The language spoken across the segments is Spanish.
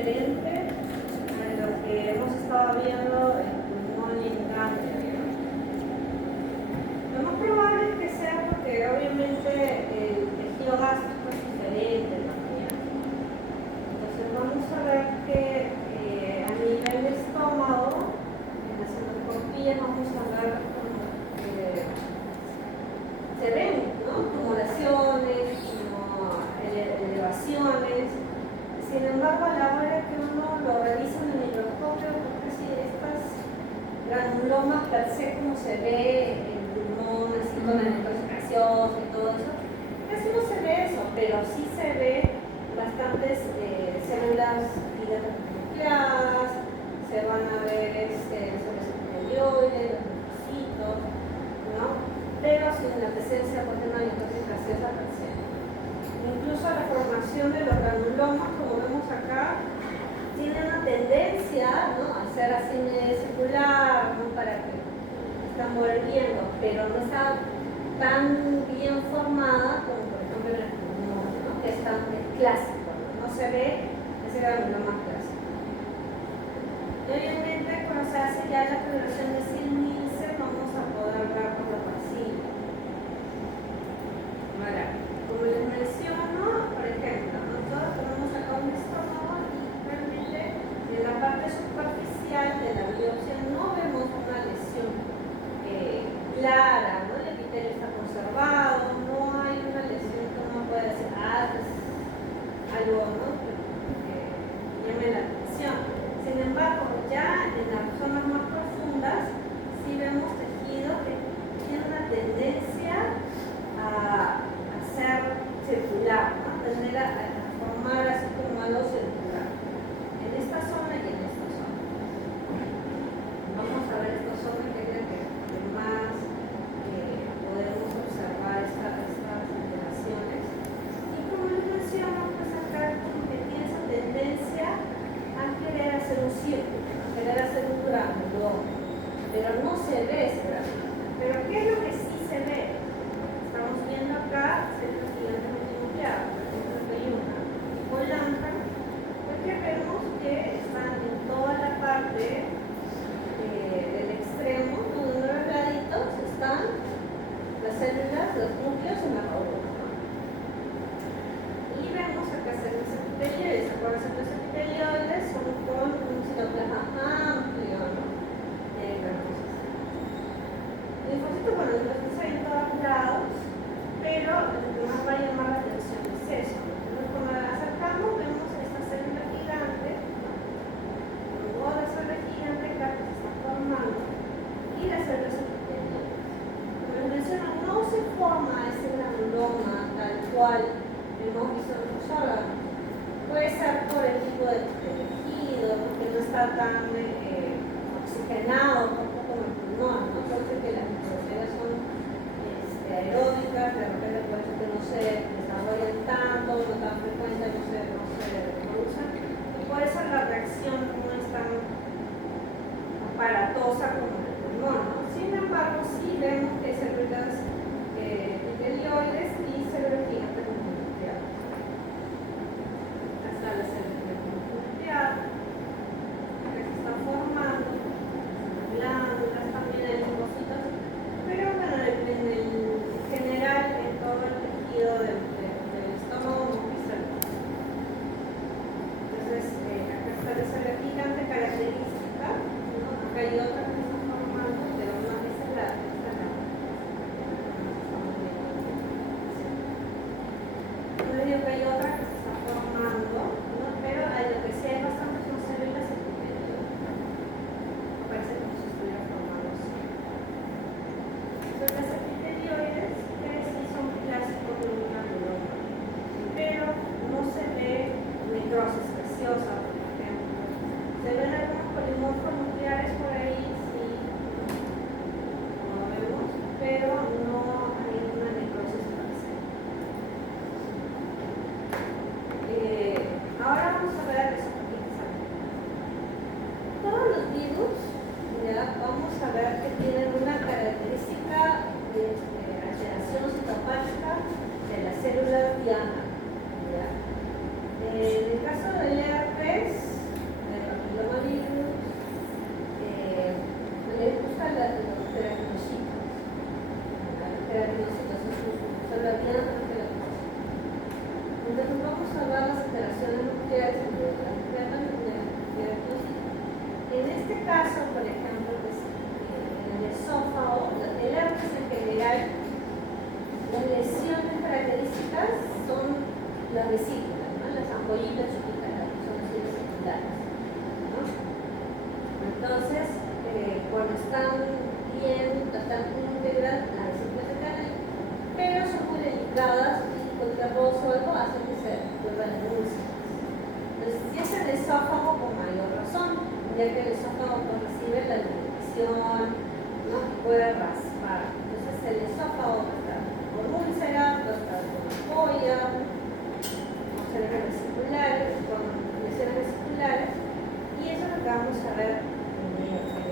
diferente a lo que hemos estado viendo en pulmón y en cáncer. Lo más probable es que sea porque obviamente el tejido gástrico es diferente también. Entonces vamos a ver que a nivel de estómago, en las endoscopías vamos a ver como se ven, ¿no? Tumoraciones, como elevaciones. Sin embargo, a la hora que uno lo revisa en el microscopio, casi estas granulomas per se, como se ve en el pulmón, así con la necrosis gaseosa y todo eso, casi no se ve eso, pero sí se ve bastantes células nucleadas, se van a ver células epitelioides, los linfocitos, ¿no? Pero sin la presencia pues, de una necrosis gaseosa per se. Incluso la formación de los granulomas, como vemos acá, tiene una tendencia, ¿no?, a ser así medio circular, ¿no?, para que están volviendo, pero no está tan bien formada como por ejemplo en el pulmón, ¿no?, que es clásico, ¿no? No se ve ese granuloma clásico. Y obviamente cuando se hace ya la exploración de Zell-Nielsen vamos a poder ver por la pasilla. Ahora, como les menciono, por ejemplo, nosotros tenemos acá un estómago y realmente en la parte superficial de la biopsia no vemos una lesión clara, ¿no? El epitelio está conservado, no hay una lesión que uno pueda decir, es algo, ¿no?, que llame la atención. Sin embargo, ya en las zonas más profundas sí vemos tejido que tiene una tendencia a ser circular, ¿no?, tender a formar así como algo circular en esta zona y en esta zona. Vamos a ver esta zona que es la que más podemos observar estas alteraciones. Y como les menciono, pues acá como que tiene esa tendencia a querer hacer un círculo, a querer hacer un granulo, pero no se ve ese granulo. Pero ¿qué es lo que sí se ve? Estamos viendo acá células gigantes multinucleadas, por ejemplo, que hay una tipo lambda, porque vemos que están en toda la parte del extremo, donde uno de los laditos están las células, los núcleos en la rótula. Y vemos acá células epitelioides. ¿Se acuerdan? Células epitelioides son con un citoplasma amplio, ¿no? Linfocitos, bueno, los linfocitos hay en todos lados, pero lo que más va a llamar la atención es eso. Entonces, cuando la acercamos, vemos esta célula gigante, luego la célula gigante acá que se está formando, y las células epitelioides. Como les menciono, no se forma ese granuloma tal cual hemos visto en los órganos. Puede ser por el tipo de tejido, porque no está tan oxigenado, tampoco como el pulmón, ¿no? Porque que las microcelas son aeróbicas, de repente puede ser que no se desarrollen tanto, no tan frecuente, no se reproducen, y por eso la reacción no es tan aparatosa como el pulmón, ¿no? Sin embargo, sí vemos que células epitelioides y células gigantes multinucleadas. Acá está la célula multinucleada que se está formando, glándulas, también hay linfocitos, pero bueno, en general en todo el tejido del estómago hemos visto ampollitas chiquitas, las que son así circulares, ¿no? Entonces, cuando están bien, están íntegras, las siempre se quedan ahí, pero son muy delicadas y cualquier roce o algo hacen que se vuelvan dulces. Entonces, si es el esófago, con mayor razón, ya que el esófago pues, recibe la alimentación, ¿no? Y puede raspar. Entonces, el esófago va a estar con úlceras, va a estar con ampolla, con lesiones vesiculares, y eso es lo que vamos a ver en el día de hoy.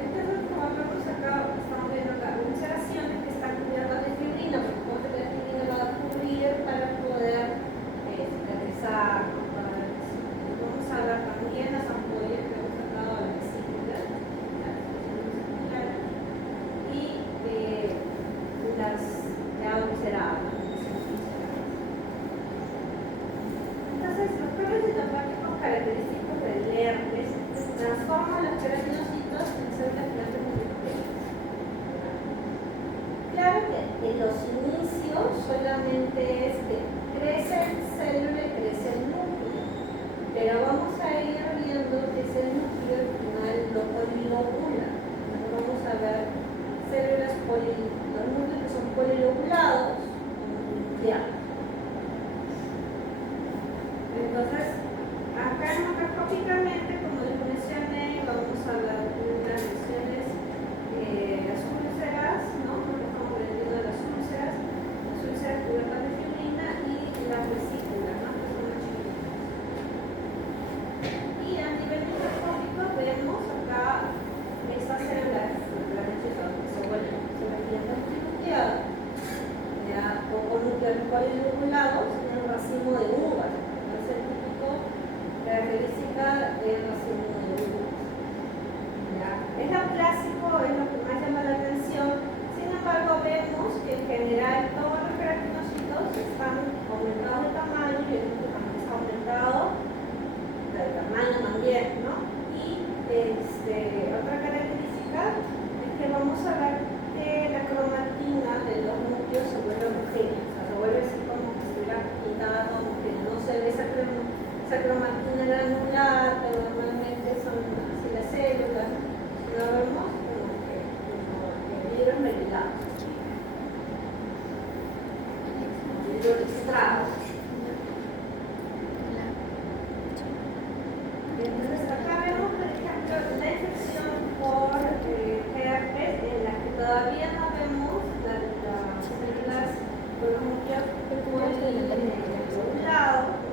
Entonces, como vemos acá, estamos viendo las ulceraciones que están cubiertas de fibrina, porque la fibrina va a cubrir para poder cicatrizar, ¿no? Vamos a ver también las ampollas que hemos sacado a la vesícula, y las ya ulceradas. Entonces, los cambios hidrofágicos característicos del herpes transforman los queratinocitos en células plaquetas. Claro que en los inicios solamente es que crece el célula y crece el núcleo, pero vamos a ir viendo que ese núcleo al final lo polilobula. Entonces vamos a ver células los núcleos que son polilobulados o nucleados. Entonces, acá macroscópicamente, como les mencioné, vamos a hablar de las lesiones, las úlceras, ¿no? Porque estamos viendo las úlceras cubiertas de fibrina y las vesículas, ¿no? Que son las chiquitas. Y a nivel microscópico vemos acá estas células, que se vuelven multinucleadas, o con núcleos polilobulados en el racimo de uvas. Es el típico característica del racimo de uvas. Es lo clásico, es lo que más llama la atención. Sin embargo, vemos que en general todos los queratinocitos están aumentados de tamaño y el núcleo también está aumentado de tamaño también, ¿no? Y otra característica es que vamos a ver que la cromatina de los núcleos se vuelve homogénea, o sea, se vuelve así como que estuviera pintada homogénea, no se ve esa cromatina granular que normalmente son así las células, lo vemos como que vidrio mermelado, vidrio listrado. Entonces acá vemos, por ejemplo, la infección por herpes en la que todavía no vemos las células con los núcleos polilobulados,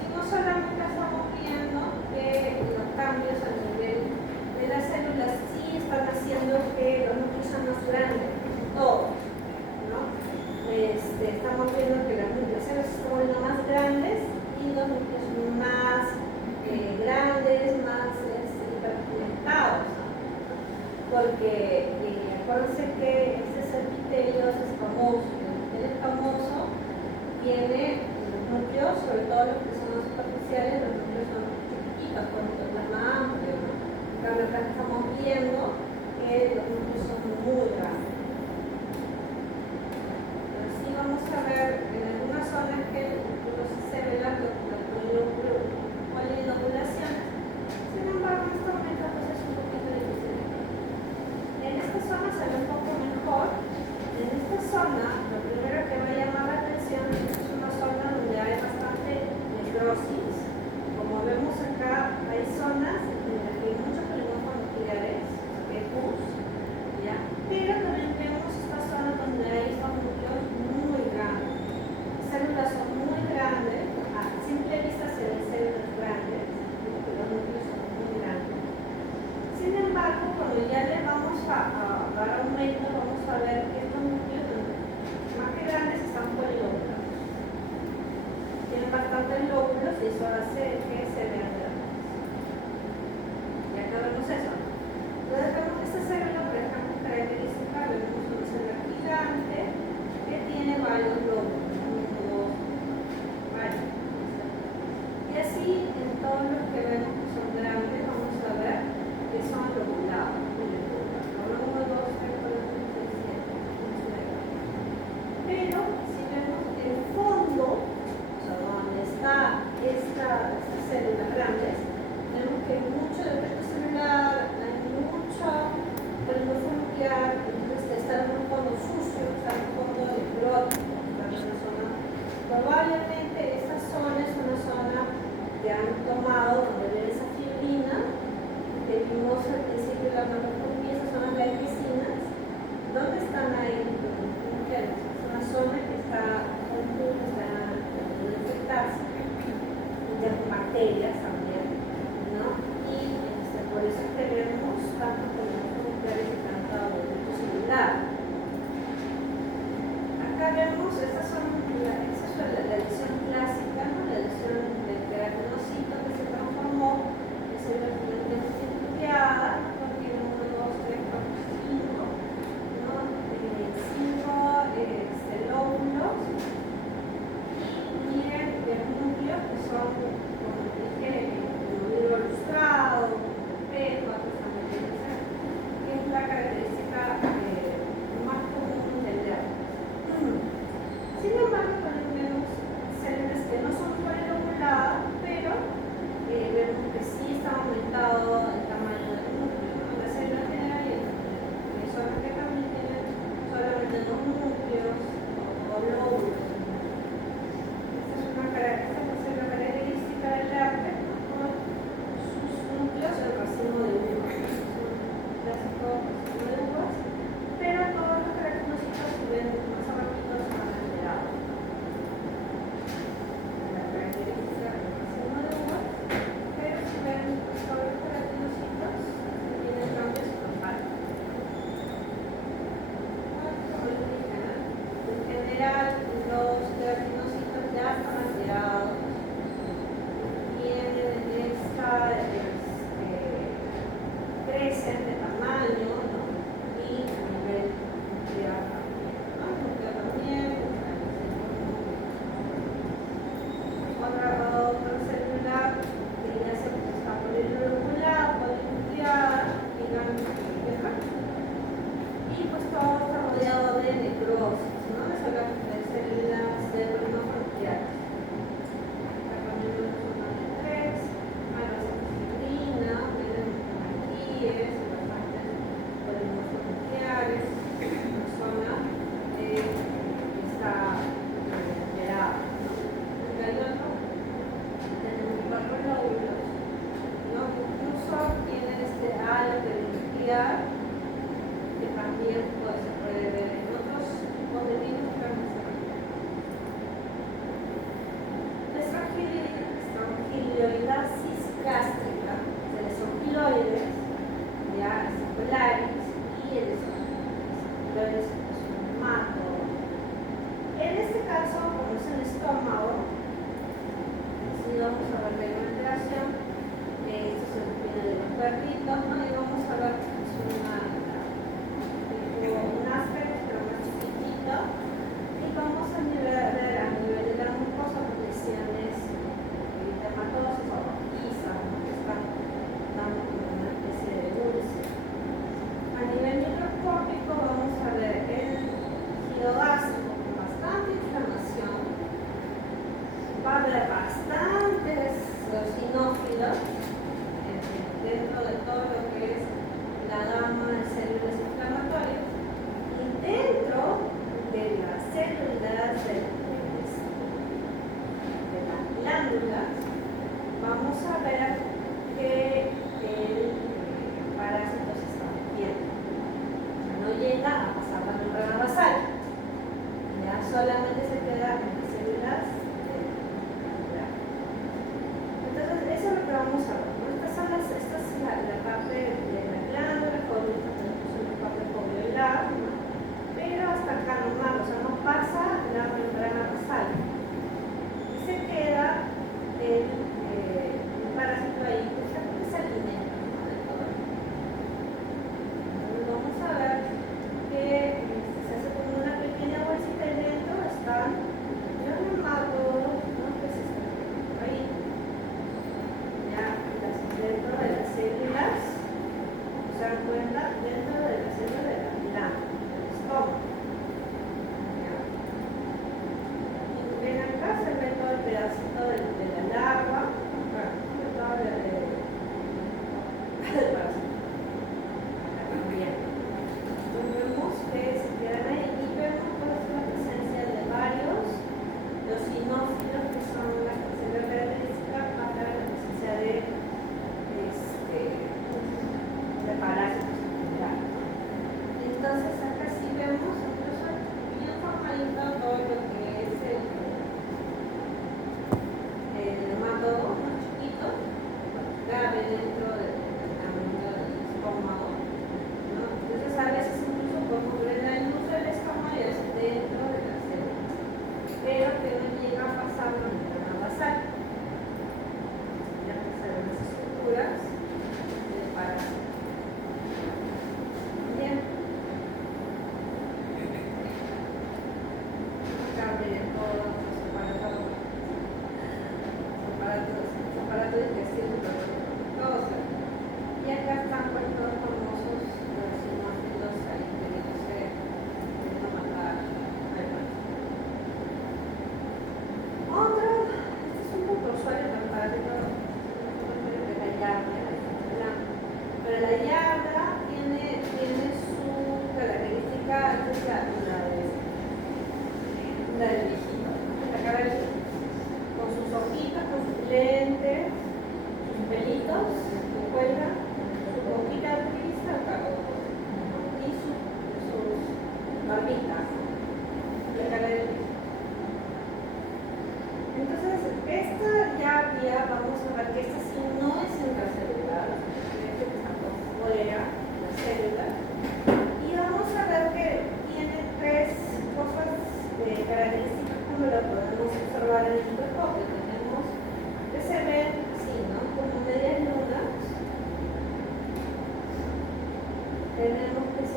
sino solamente estamos viendo que los cambios a nivel de las células sí están haciendo que los núcleos sean más grandes, todos, ¿no? Estamos viendo que las células se están volviendo más grandes y los núcleos son más grandes, más hiperpigmentados, ¿no? Porque acuérdense que este es el epitelio escamoso. El epitelio escamoso tiene los núcleos, sobre todo los que son más superficiales, los núcleos son chiquititos, con el plasma amplio, ¿no? En cambio, acá estamos viendo que los núcleos son muy grandes. Pero sí vamos a ver en algunas zonas que se ve la polilobulación. Sin embargo, en este momento pues, es un poquito difícil. En esta zona se ve un poco mejor. En esta zona, lo primero que va a llamar la atención es que es una zona donde hay bastante necrosis. Como vemos acá, hay zonas en las que hay muchos polimorfos nucleares, EPUs, ¿ya? Pero también vemos estas zonas donde hay estos núcleos muy grandes. Las células son muy grandes, a simple vista se ven células grandes, porque los núcleos son muy grandes. Sin embargo, cuando ya le vamos a dar aumento, vamos a ver que estos núcleos, más que grandes, están polilobulados. Tienen bastantes lóbulos y eso hace que se vean grandes. Y acá vemos eso. Entonces vemos que esta célula, por ejemplo, característica, vemos una célula gigante que tiene varios lóbulos, varios. Y así, en todos los que vemos que son grandes, vamos a ver que son lobulados. 1, 2, 3, 4, 5, 6, 7. ver esa fibrina que vimos al principio de la macroscopía. Esas son las glycesinas. ¿Dónde están ahí? Es una zona que está infectarse de bacterias también, ¿no? Y por eso es que vemos tanto polímeros nucleares y tanta movimiento celular. Acá vemos, esa es la lesión clásica, ¿no? La lesión del queratinocito que se transformó en células finalmente nucleadas, ¿no? Tiene 1, 2, 3, 4, 5, ¿no? 5 lóbulos. Y miren los núcleos que son, como dije, un vidrio lustrado, espejo, que es la característica más común del dermo. Sin embargo, también vemos células que no son polilobuladas, pero vemos que sí está aumentado el tamaño del núcleo, ¿no? Las células generales son las que también tienen solamente 2 núcleos o lóbulos. Esta es la característica del arte, ¿no? Con sus núcleos el racimo de uvas. Es un clásico racimo de uvas, pero todos los queratinocitos se ven más abajito están alterados. La característica del racimo de uvas, pero si ven todos los queratinocitos tienen cambios frontales. En general, los queratinocitos ya están alterados, tienen crecen de tamaño, ¿no? Y a nivel nuclear también, ¿no? El núcleo también, otra célula que ya se está polilobular, polinuclear, digamos, y pues todo está rodeado de necrosis, ¿no? De células de primofrontiales. Acá también vemos una de 3, fibrina, melanquíes, bastantes polimorfonucleares, una zona que está alterada, ¿no? Acá hay otro, tenemos 4 lóbulos, ¿no? Incluso tienen este halo perinuclear, que también se puede ver en otros organismos que vamos a ver. La estrangioidasis gástrica de los espongiloides, ya escolares y el espongiloides es un mato. En este caso, como es el estómago, si vamos a ver la alimentación, esto se viene de los perritos, ¿no? Y vamos a ver que es un áspero, pero más chiquitito, y vamos a ver a nivel de la mucosa lesiones eritematosis o rojizas, ¿no? Que están dando como una especie de dulce. A nivel microscópico vamos a ver el tejido gástrico con bastante inflamación, va a haber bastantes eosinófilos dentro de todo lo que es la gama de células inflamatorias, y dentro de las células de las glándulas vamos a ver que el parásito se está metiendo. No llega a pasar la membrana basal, ya solamente se queda en las células glandular. Entonces eso es lo que vamos a ver, ¿no? Esta es la parte de la glándula, la parte foveolar, ¿no? Pero hasta acá nomás, o sea, no pasa la membrana basal y se queda el parásito ahí que se alimenta, ¿no? De todo. Entonces vamos a ver que se hace como una pequeña bolsita y dentro están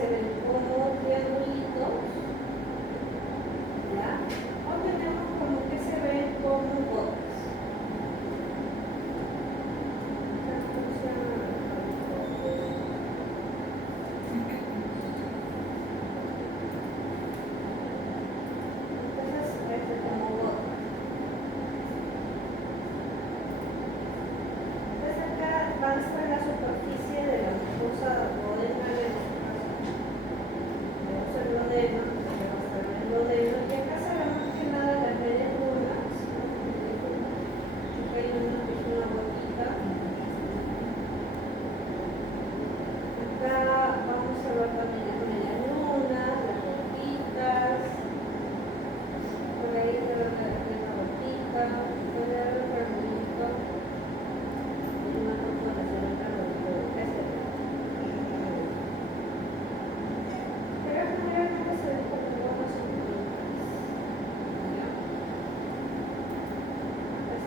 se ven como triangulitos, ¿ya? O tenemos como que se ven como gotas. Entonces, como gotas. Entonces acá van a estar la superficie de la mucosa duodenal de el duodeno, y acá se ve más que nada las medias lunas. Acá hay una pequeña gotita. Acá vamos a ver también las medias lunas, las gotitas. Por ahí se ve una gotita. Puede haber un granulito. Y una perforación en la gotita. Pero generalmente se ve como gotas ocultas.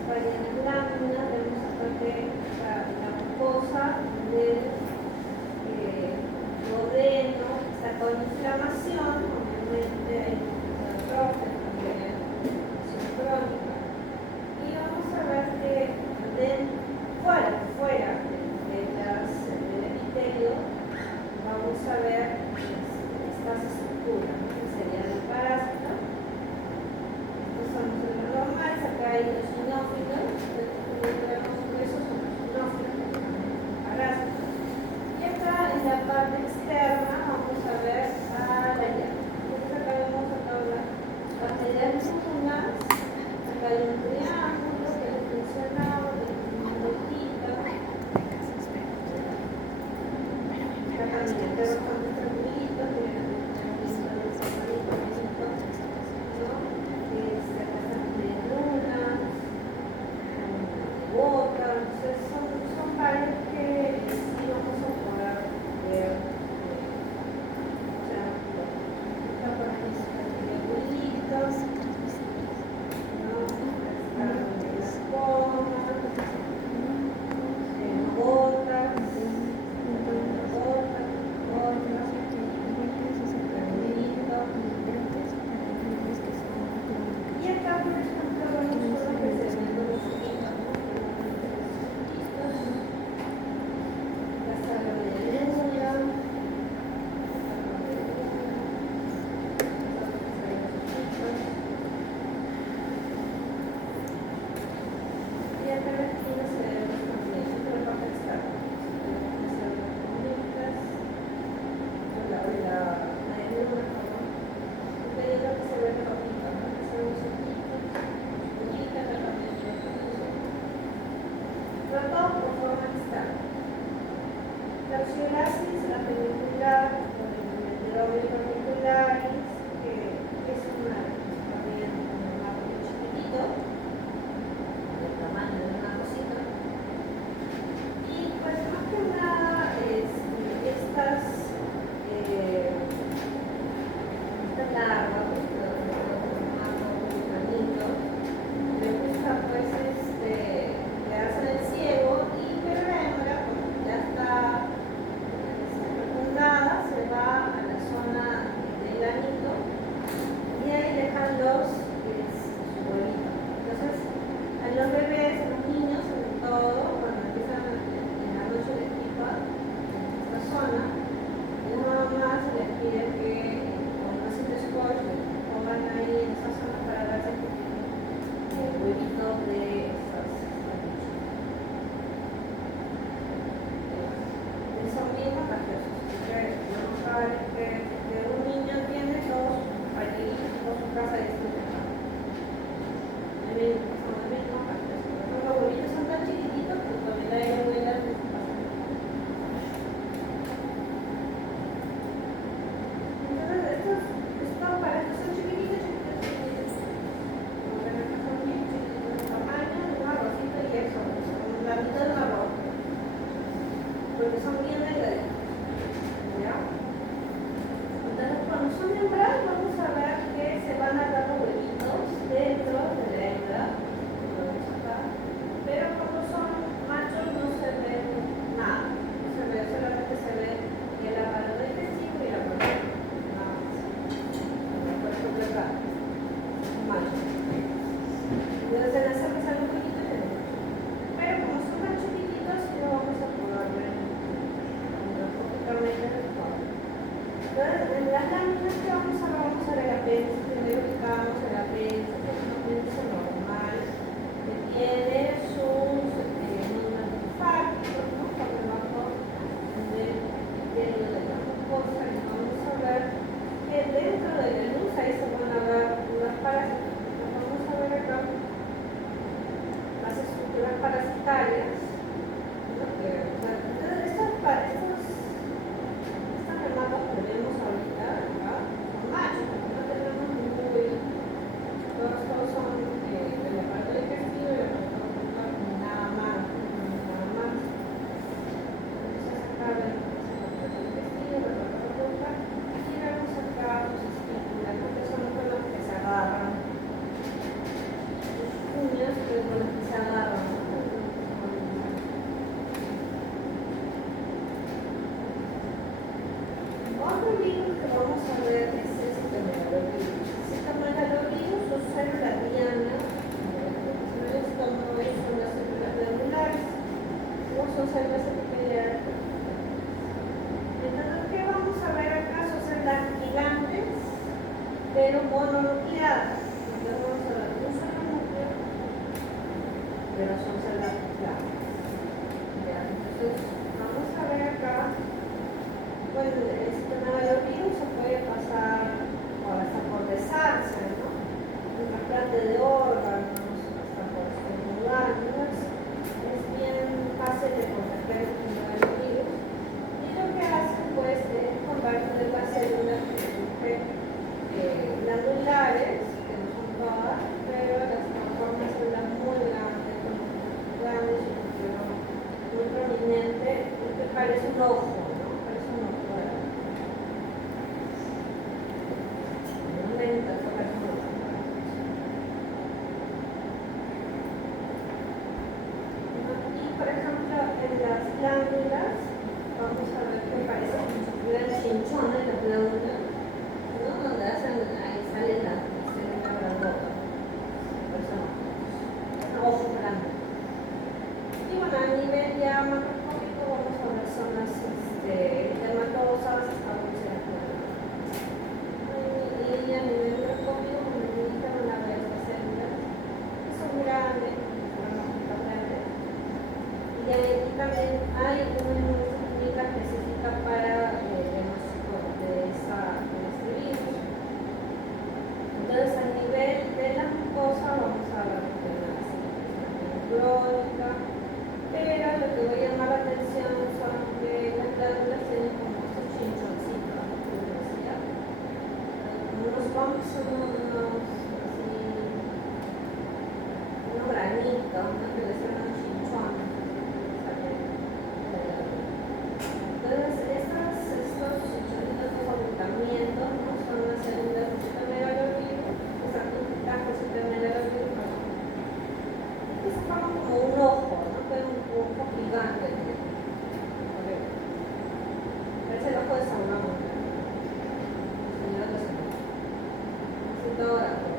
Vayan en láminas, vemos acá que la mucosa del duodeno está con inflamación, obviamente hay inflamación crónica, y vamos a ver que fuera del epitelio vamos a ver estas estructuras, ¿no? Que serían el parásito. Estos son los normales, acá hay los sinófilos, esos son los sinófilos, parásitos. Y acá en la parte externa vamos a ver a la llave. Entonces acá vemos acá Las láminas que vamos a ver el apéndice, primero ubicamos el apéndice, que es un apéndice normal, que tiene sus números linfáticos, ¿no? Por debajo del dedo de la mucosa, y vamos a ver que dentro de la luz ahí se van a ver las parásitas. Vamos a ver acá las estructuras parasitarias, ¿no? Estas rematas que vemos ahorita acá son machos, porque no tenemos todos son del aparato digestivo y del aparato reproductor, nada más. Entonces acá vemos el aparato digestivo, el aparato reproductor, y vemos acá sus estípulas, que son con las que se agarran, sus uñas, que es con las que se agarran. Otro virus que vamos a ver es el citomegalovirus. El citomegalovirus son células diana, el estómago son las células glandulares, no son células epiteliales. Entonces, ¿qué vamos a ver acá? Son células gigantes, pero mononucleadas. Entonces, vamos a ver un solo núcleo, pero son células gigantes. Entonces, vamos a ver acá. Bueno, el citomegalovirus se puede pasar hasta por desarse, ¿no? Un trasplante de órganos, hasta por estornudar, ¿no? Es bien fácil de contagiar el citomegalovirus. Y lo que hace, pues, es convertir las células glandulares, que no son todas, pero las transforman en células muy grandes, muy prominente, que parece un ojo. Por ejemplo, en las glándulas, vamos a ver que parece como si tuvieran chinchones las glándulas, ¿no? Donde ahí sale la célula grandota, por eso un ojo grande. Y bueno, a nivel ya macroscópico vamos a ver zonas dermatosas, hasta y a nivel microscópico, como les dije, van a ver estas células que son grandes, y aquí también hay una técnica específica para el diagnóstico de este virus. Entonces, a nivel de la mucosa, vamos a ver que la situación crónica, pero lo que voy a llamar la atención son que las glándulas tienen como estos chinchoncitos, como decía, unos bumps, unos granitos, ¿no? Que les llaman chinchones. Entonces, estos chinchonitos de agrupamiento, ¿no? Son las células del citomegalovirus, están conectadas con el citomegalovirus, que se forman como un ojo, ¿no? Que es un ojo gigante. Parece el ojo de Sauron. Así todo grande.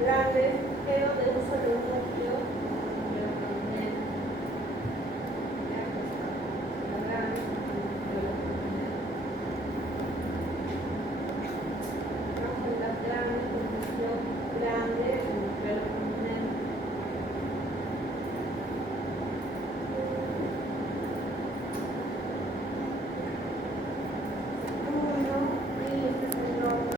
Grandes, pero de un solo núcleo.